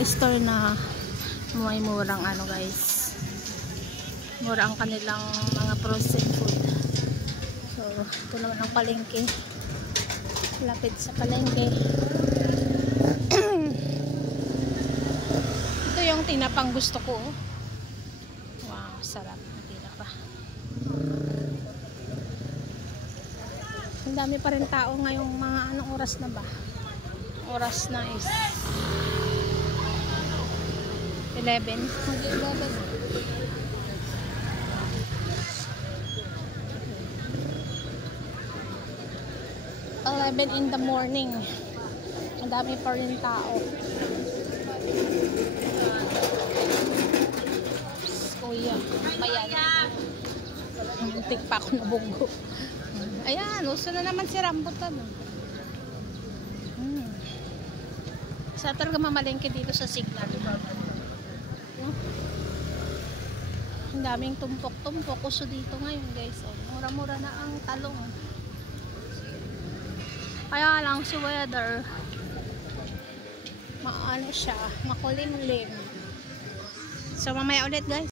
store na may murang ano guys, mura ang kanilang mga processed food. So ito naman ang palengke, lapit sa palengke. Ito yung tinapang gusto ko. Wow, sarap ang tinapa. Ang dami pa rin tao ngayong mga anong oras na ba? Oras na is 11. Mag-11. 11 in the morning. Ang dami pa rin tao. Kuya, mayan. Muntik pa ako nabunggo. Ayan, uso na naman si rambutan. Sa talaga mamalengke dito sa Signal. Ang daming tumpok-tumpok. Uso dito ngayon guys. Mura-mura na ang talong. Kaya lang si weather, maano siya, makulimlim. So mamaya ulit guys.